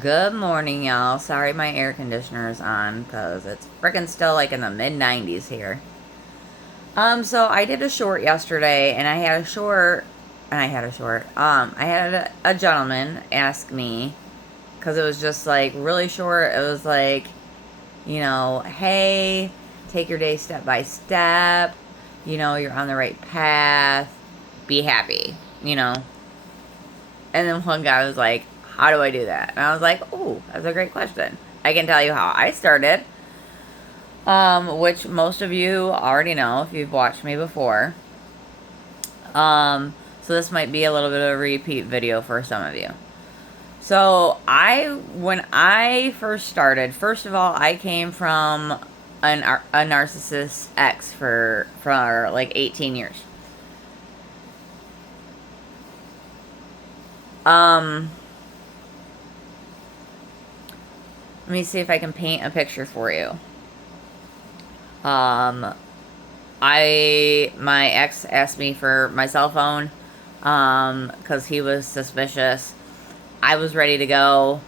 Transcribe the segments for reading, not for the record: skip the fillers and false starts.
Good morning, y'all. Sorry my air conditioner is on because it's freaking still like in the mid 90s here. So I did a short yesterday and I had a gentleman ask me because it was just like really short. It was like, hey, take your day step by step. You're on the right path. Be happy, you know. And then one guy was like, how do I do that? And I was like, oh, that's a great question. I can tell you how I started, which most of you already know if you've watched me before. So this might be a little bit of a repeat video for some of you. So when I first started, first of all, I came from a narcissist ex for like 18 years. Um, Let me see if I can paint a picture for you. Um, my ex asked me for my cell phone, because he was suspicious. I was ready to go.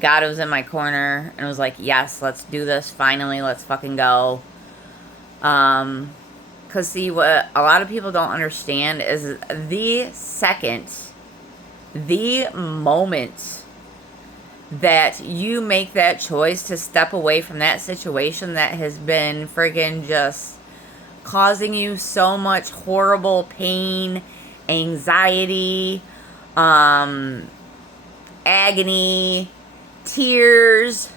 God was in my corner and was like, yes, let's do this. Finally, let's fucking go. Because see, what a lot of people don't understand is the moment that you make that choice to step away from that situation that has been friggin' just causing you so much horrible pain, anxiety, agony, tears.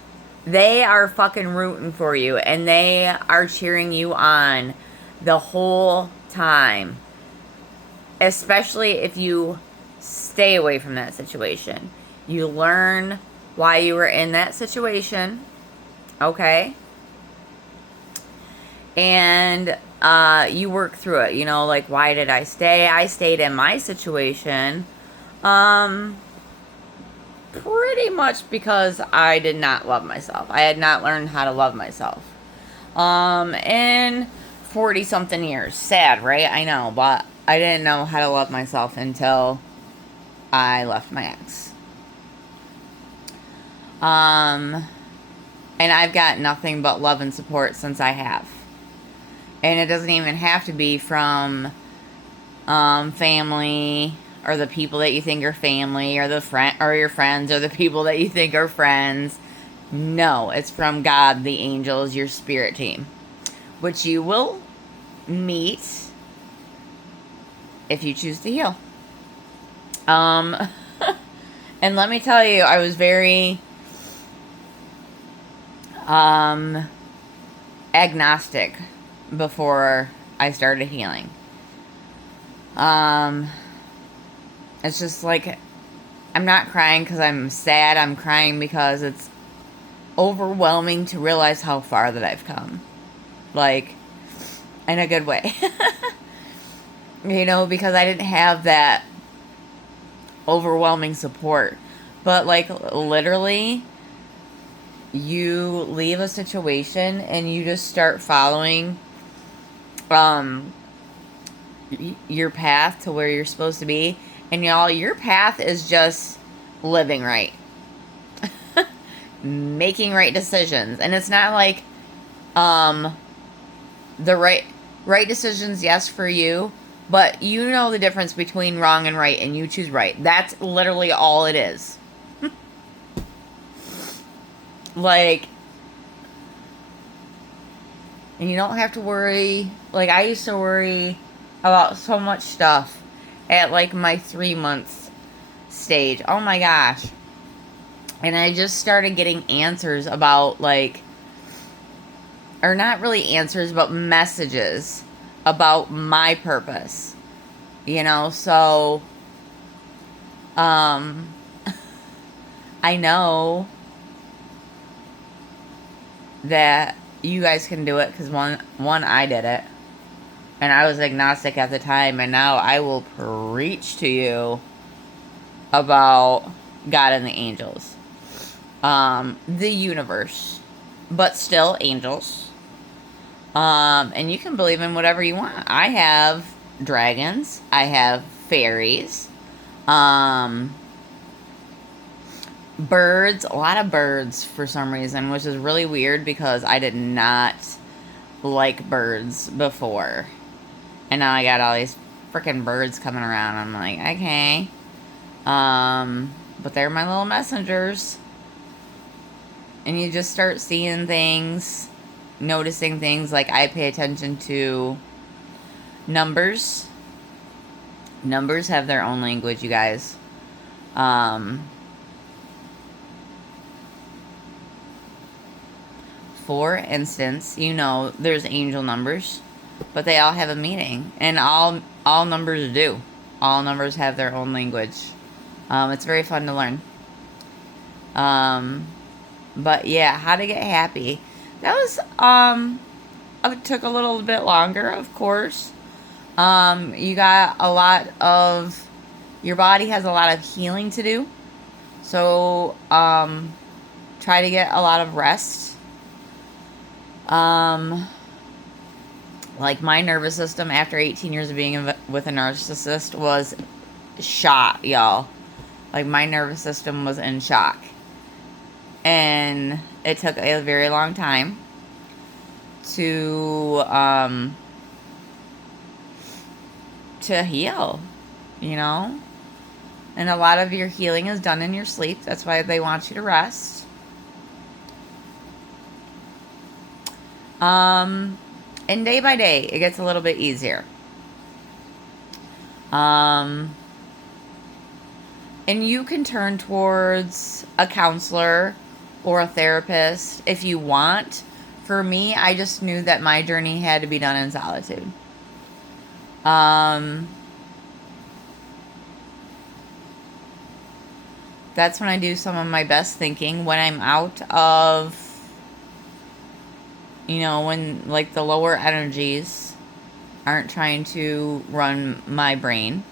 They are fucking rooting for you and they are cheering you on the whole time. Especially if you stay away from that situation. You learn why you were in that situation, okay? And you work through it. Like, why did I stay? I stayed in my situation pretty much because I did not love myself. I had not learned how to love myself. In 40 something years. Sad, right? I know, but I didn't know how to love myself until I left my ex. And I've got nothing but love and support since I have. And it doesn't even have to be from family or the people that you think are family or your friends or the people that you think are friends. No, it's from God, the angels, your spirit team, which you will meet if you choose to heal. And let me tell you, I was very agnostic before I started healing. It's just like, I'm not crying because I'm sad. I'm crying because it's overwhelming to realize how far that I've come. Like, in a good way. Because I didn't have that overwhelming support. But, like, literally, you leave a situation and you just start following your path to where you're supposed to be. And y'all, your path is just living right. Making right decisions. And it's not like the right decisions, yes, for you, but you know the difference between wrong and right, and you choose right. That's literally all it is. Like, and you don't have to worry. Like, I used to worry about so much stuff at like my 3 months stage. Oh my gosh. And I just started getting answers about, like, or not really answers, but messages about my purpose. So I know that you guys can do it because one I did it. And I was agnostic at the time, and now I will preach to you about God and the angels. The universe. But still angels. And you can believe in whatever you want. I have dragons. I have fairies. Birds, a lot of birds for some reason, which is really weird because I did not like birds before. And now I got all these freaking birds coming around. I'm like, okay. But they're my little messengers. And you just start seeing things, noticing things. Like, I pay attention to numbers. Numbers have their own language, you guys. For instance, you know, there's angel numbers, but they all have a meaning, and all numbers do. All numbers have their own language. It's very fun to learn. But yeah, how to get happy. That was it took a little bit longer, of course. You got a lot of your body has a lot of healing to do. So try to get a lot of rest. Like, my nervous system after 18 years of being with a narcissist was shot, y'all. Like, my nervous system was in shock. And it took a very long time to heal, you know? And a lot of your healing is done in your sleep. That's why they want you to rest. And day by day, it gets a little bit easier. And you can turn towards a counselor or a therapist if you want. For me, I just knew that my journey had to be done in solitude. That's when I do some of my best thinking, when I'm out of, you know, when, like, the lower energies aren't trying to run my brain,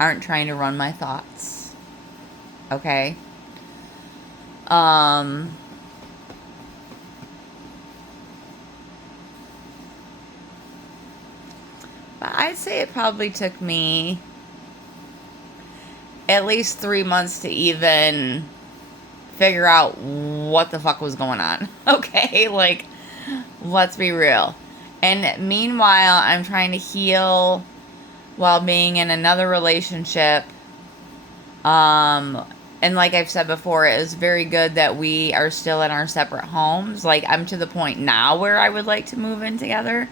aren't trying to run my thoughts. Okay? But I'd say it probably took me at least 3 months to even figure out what the fuck was going on. Okay? Like, let's be real. And meanwhile, I'm trying to heal while being in another relationship. And like I've said before, it is very good that we are still in our separate homes. Like, I'm to the point now where I would like to move in together.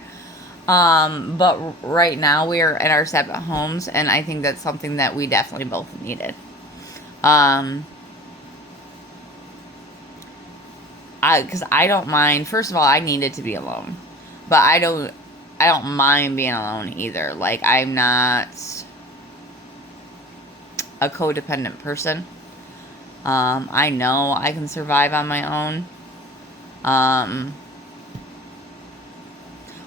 But right now we are in our separate homes, and I think that's something that we definitely both needed. Because I don't mind. First of all, I needed to be alone, but I don't mind being alone either. Like, I'm not a codependent person. I know I can survive on my own.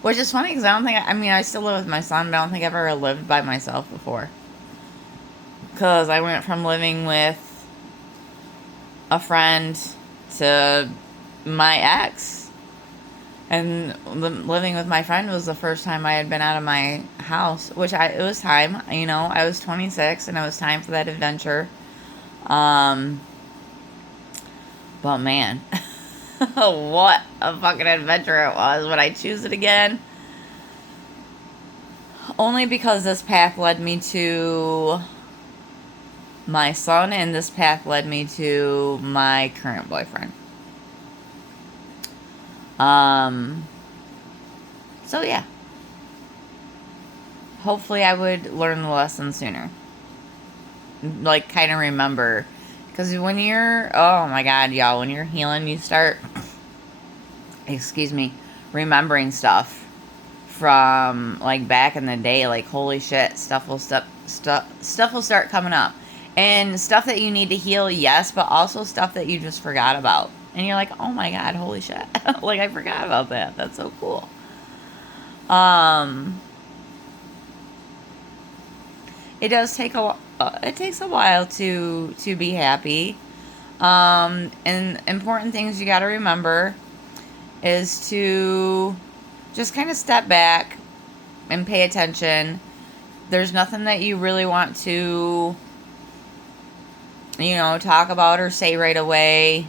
Which is funny because I don't think, I still live with my son, but I don't think I've ever lived by myself before. Because I went from living with a friend to my ex. And living with my friend was the first time I had been out of my house. Which it was time, you know. I was 26 and it was time for that adventure. But man, what a fucking adventure it was. Would I choose it again? Only because this path led me to my son, and this path led me to my current boyfriend. So yeah. Hopefully I would learn the lesson sooner. Like, kind of remember. Because when you're, oh my god, y'all, when you're healing, you start, remembering stuff from, like, back in the day. Like, holy shit, stuff will start coming up. And stuff that you need to heal, yes, but also stuff that you just forgot about. And you're like, oh my god, holy shit. Like, I forgot about that. That's so cool. It does take it takes a while to be happy. And important things you got to remember is to just kind of step back and pay attention. There's nothing that you really want to, talk about or say right away.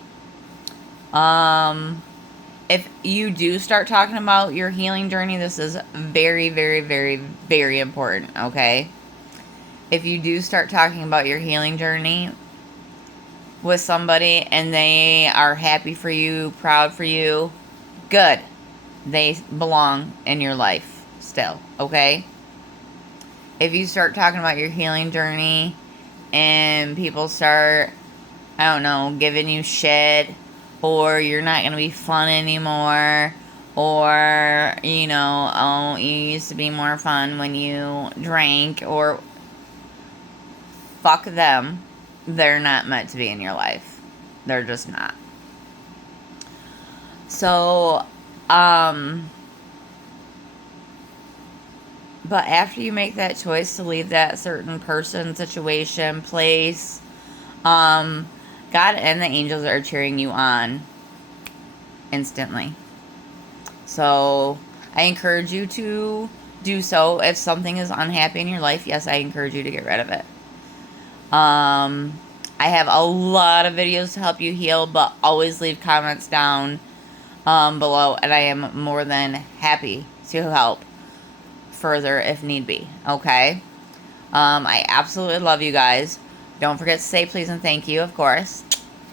If you do start talking about your healing journey, this is very, very, very, very important, okay? If you do start talking about your healing journey with somebody and they are happy for you, proud for you, good. They belong in your life still, okay? If you start talking about your healing journey and people start, I don't know, giving you shit, or you're not going to be fun anymore, or, oh, you used to be more fun when you drank, or fuck them. They're not meant to be in your life. They're just not. So, but after you make that choice to leave that certain person, situation, place, God and the angels are cheering you on instantly. So I encourage you to do so. If something is unhappy in your life, yes, I encourage you to get rid of it. I have a lot of videos to help you heal, but always leave comments down below, and I am more than happy to help further if need be. Okay? I absolutely love you guys. Don't forget to say please and thank you, of course.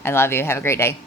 I love you. Have a great day.